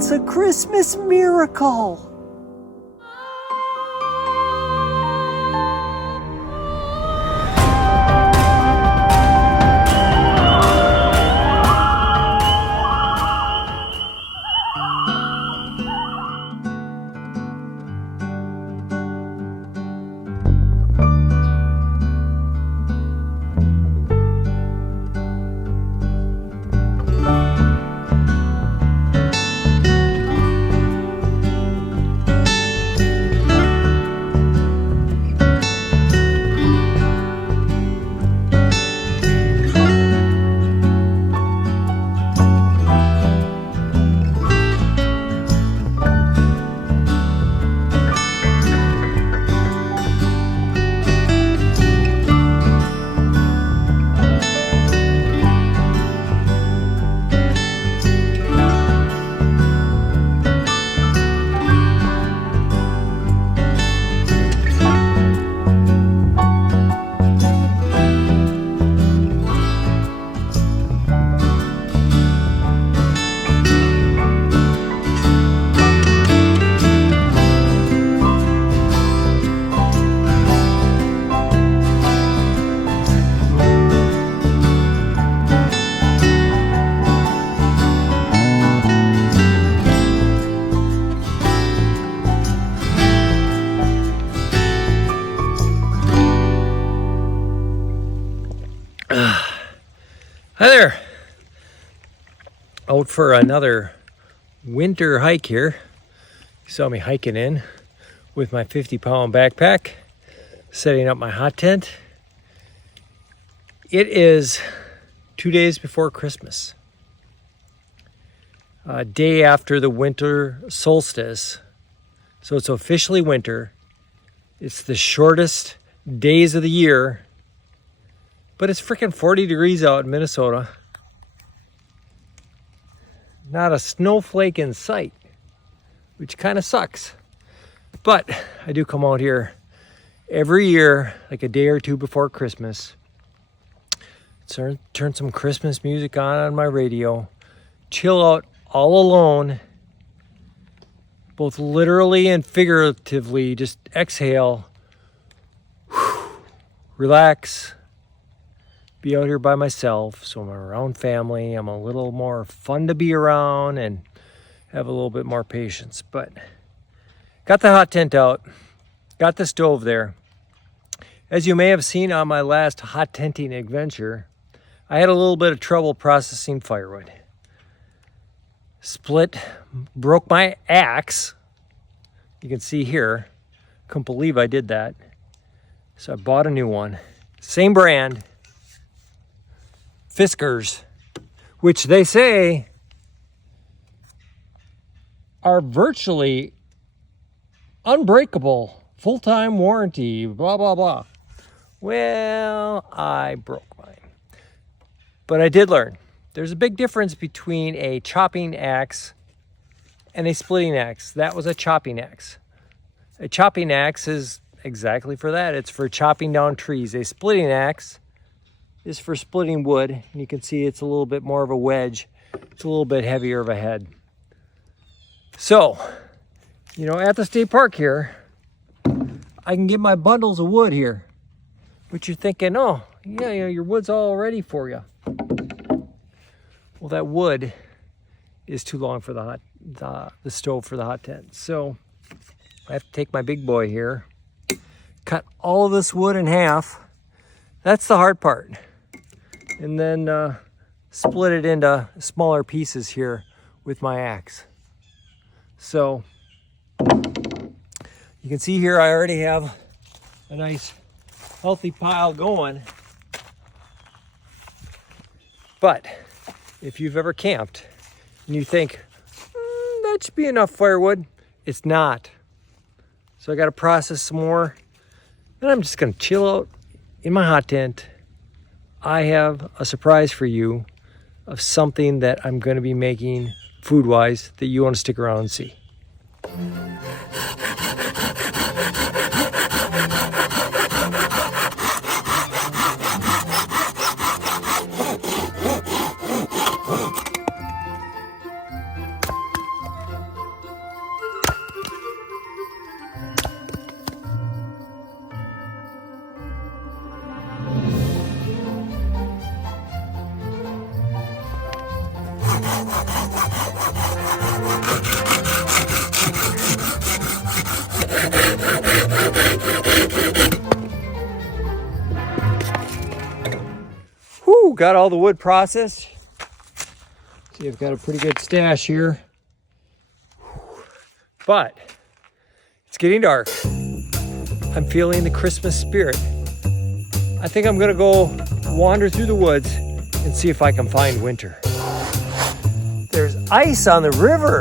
It's a Christmas miracle. Hi there. Out for another winter hike here. You saw me hiking in with my 50-pound backpack, setting up my hot tent. It is 2 days before Christmas, day after the winter solstice. So it's officially winter. It's the shortest days of the year. But it's freaking 40 degrees out in Minnesota. Not a snowflake in sight, which kind of sucks. But I do come out here every year, like a day or two before Christmas. Turn some Christmas music on my radio. Chill out all alone. Both literally and figuratively. Just exhale. Relax. Be out here by myself, so I'm around family. I'm a little more fun to be around and have a little bit more patience. But got the hot tent out, got the stove there. As you may have seen on my last hot tenting adventure, I had a little bit of trouble processing firewood. Broke my axe. You can see here. Couldn't believe I did that. So I bought a new one. Same brand. Fiskars, which they say are virtually unbreakable, full-time warranty, blah, blah, blah. Well, I broke mine. But I did learn. There's a big difference between a chopping axe and a splitting axe. That was a chopping axe. A chopping axe is exactly for that. It's for chopping down trees. A splitting axe is for splitting wood. And you can see it's a little bit more of a wedge. It's a little bit heavier of a head. So, at the state park here, I can get my bundles of wood here. But you're thinking, oh, yeah, your wood's all ready for you. Well, that wood is too long for the stove for the hot tent. So I have to take my big boy here, cut all of this wood in half. That's the hard part. And then split it into smaller pieces here with my axe. So you can see here I already have a nice healthy pile going. But if you've ever camped and you think, that should be enough firewood, it's not. So I got to process some more. And I'm just going to chill out in my hot tent. I have a surprise for you of something that I'm going to be making food-wise that you want to stick around and see. Whew, got all the wood processed. See, I've got a pretty good stash here. But it's getting dark. I'm feeling the Christmas spirit. I think I'm gonna go wander through the woods and see if I can find winter. There's ice on the river.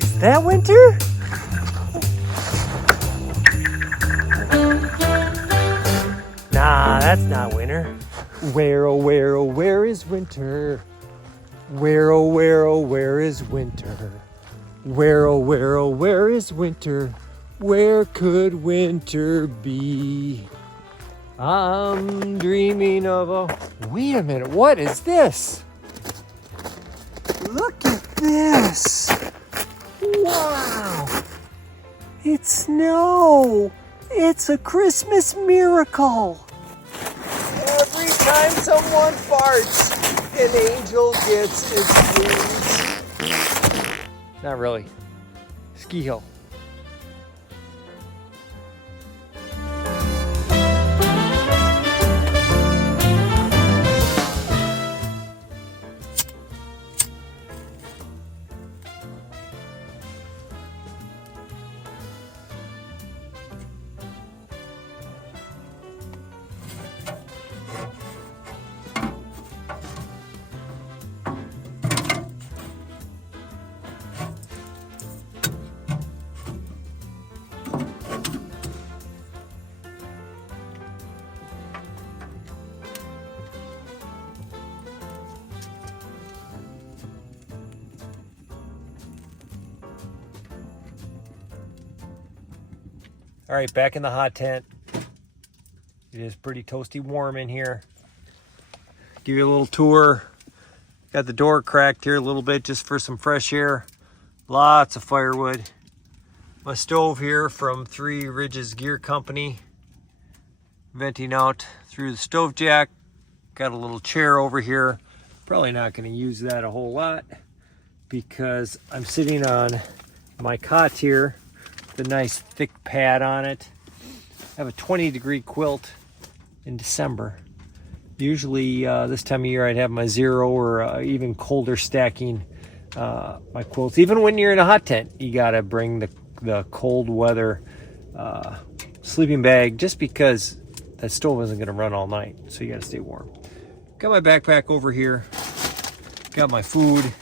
Is that winter? Nah, that's not winter. Where, oh, where is winter? Where, oh, where is winter? Where, oh, where is winter? Where could winter be? I'm dreaming of a... Wait a minute, what is this? Look at this. Wow. It's snow. It's a Christmas miracle. Every time someone farts, an angel gets its wings. Not really. Ski hill. All right, back in the hot tent. It is pretty toasty warm in here. Give you a little tour. Got the door cracked here a little bit just for some fresh air. Lots of firewood. My stove here from Three Ridges Gear Company. Venting out through the stove jack. Got a little chair over here. Probably not going to use that a whole lot because I'm sitting on my cot here. The nice thick pad on it. I have a 20-degree quilt in December. Usually this time of year I'd have my 0 or even colder stacking my quilts. Even when you're in a hot tent, you gotta bring the cold weather sleeping bag just because that stove isn't gonna run all night, so you gotta stay warm. Got my backpack over here. Got my food.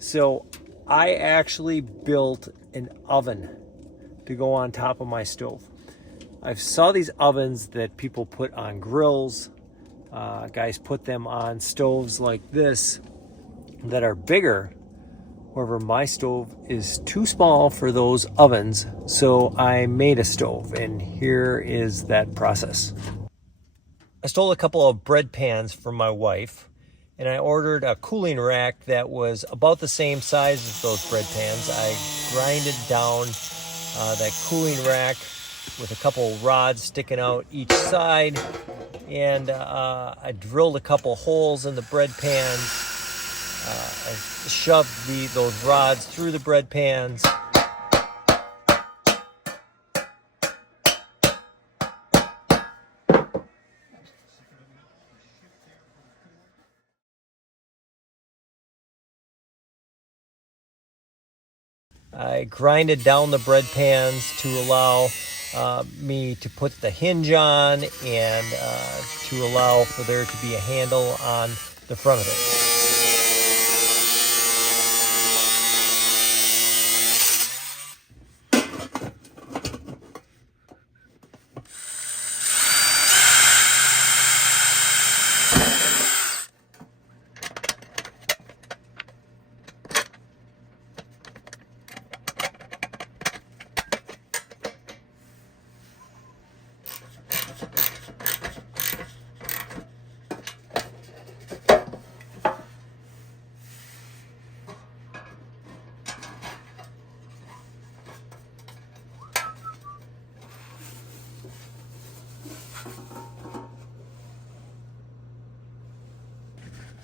So I actually built an oven to go on top of my stove. I saw these ovens that people put on grills. Guys put them on stoves like this that are bigger. However, my stove is too small for those ovens, so I made a stove, and here is that process. I stole a couple of bread pans from my wife, and I ordered a cooling rack that was about the same size as those bread pans. I grinded down that cooling rack with a couple rods sticking out each side, and I drilled a couple holes in the bread pans. I shoved those rods through the bread pans. I grinded down the bread pans to allow me to put the hinge on and to allow for there to be a handle on the front of it.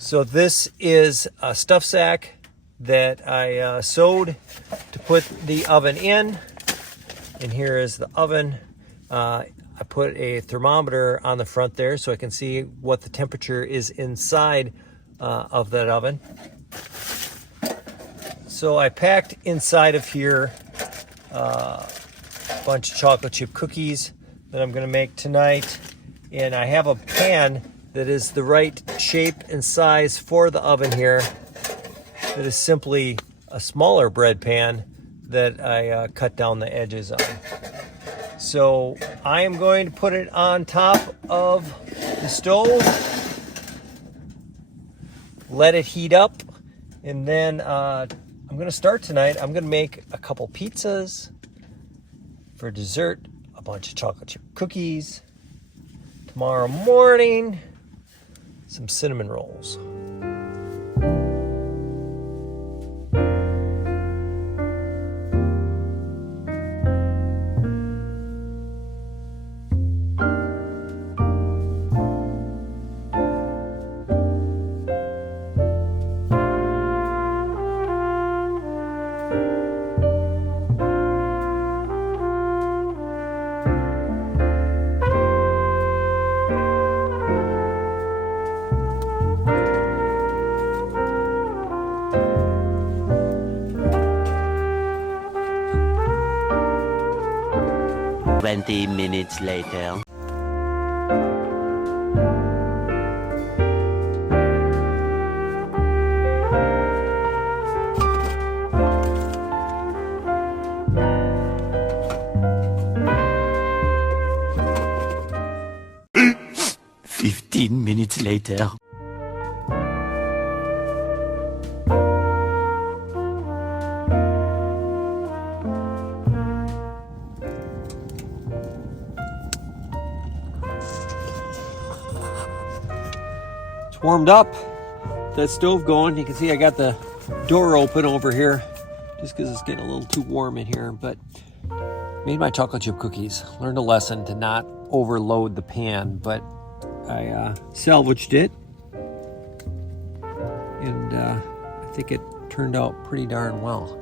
So this is a stuff sack that I sewed to put the oven in. And here is the oven. I put a thermometer on the front there so I can see what the temperature is inside of that oven. So I packed inside of here a bunch of chocolate chip cookies that I'm going to make tonight. And I have a pan that is the right shape and size for the oven here. That is simply a smaller bread pan that I cut down the edges on. So I am going to put it on top of the stove, let it heat up, and then I'm going to start tonight. I'm going to make a couple pizzas. For dessert, a bunch of chocolate chip cookies. Tomorrow morning, some cinnamon rolls. Minutes later. Minutes later. Warmed up, that stove going. You can see I got the door open over here just because it's getting a little too warm in here, but made my chocolate chip cookies. Learned a lesson to not overload the pan, but I salvaged it, and I think it turned out pretty darn well.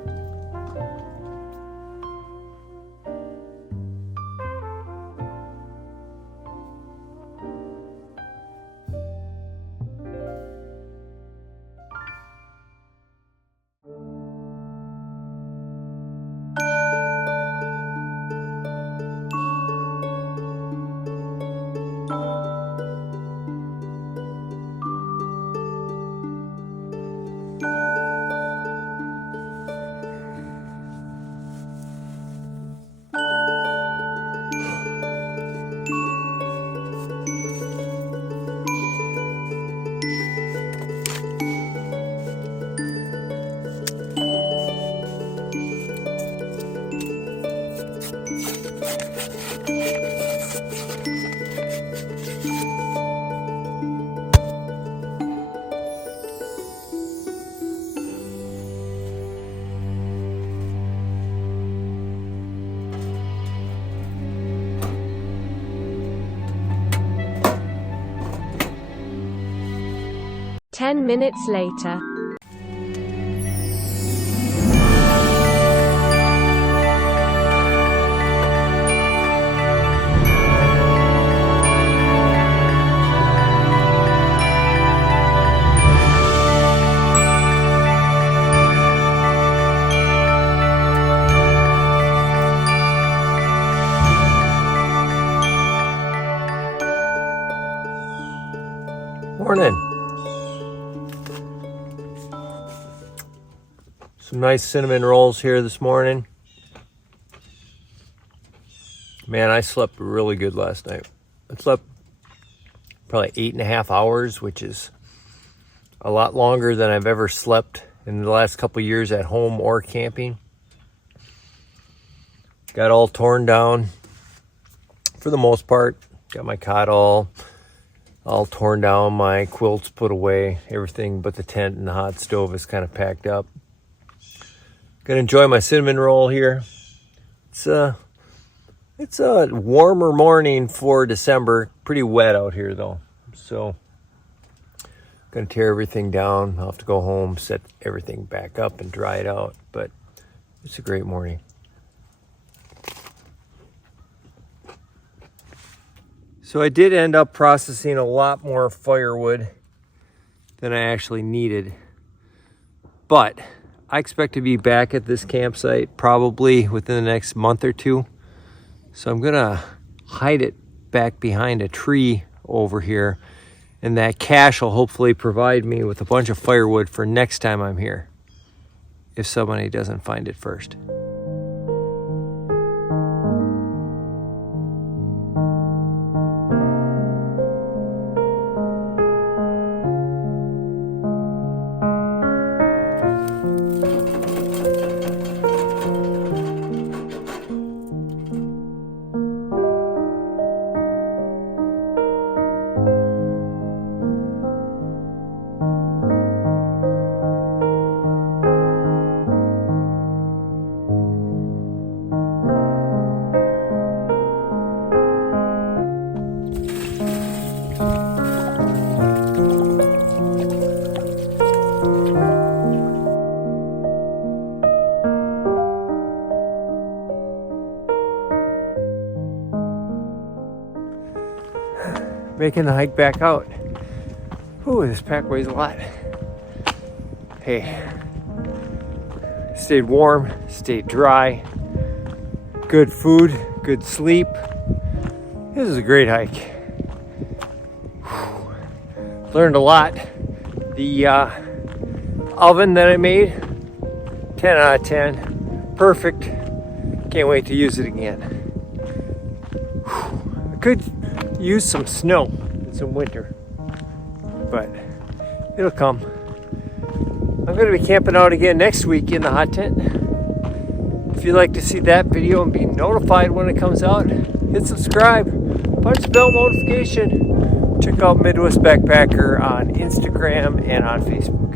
Ten minutes later. Morning. Some nice cinnamon rolls here this morning. Man, I slept really good last night. I slept probably 8.5 hours, which is a lot longer than I've ever slept in the last couple of years at home or camping. Got all torn down for the most part. Got my cot all torn down, my quilts put away, everything but the tent and the hot stove is kind of packed up. Gonna enjoy my cinnamon roll here. It's a warmer morning for December. Pretty wet out here though. So Gonna tear everything down. I'll have to go home, set everything back up and dry it out. But it's a great morning. So I did end up processing a lot more firewood than I actually needed. But I expect to be back at this campsite probably within the next month or two. So I'm gonna hide it back behind a tree over here. And that cache will hopefully provide me with a bunch of firewood for next time I'm here, if somebody doesn't find it first. Making the hike back out. Ooh, this pack weighs a lot. Hey, stayed warm, stayed dry, good food, good sleep. This is a great hike. Whew. Learned a lot. The oven that I made, 10 out of 10. Perfect. Can't wait to use it again. Whew. I could use some snow in some winter, but it'll come. I'm going to be camping out again next week in the hot tent. If you'd like to see that video and be notified when it comes out, hit subscribe, punch the bell notification. Check out Midwest Backpacker on Instagram and on Facebook.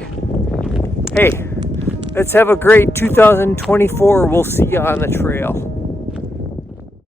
Hey, let's have a great 2024. We'll see you on the trail.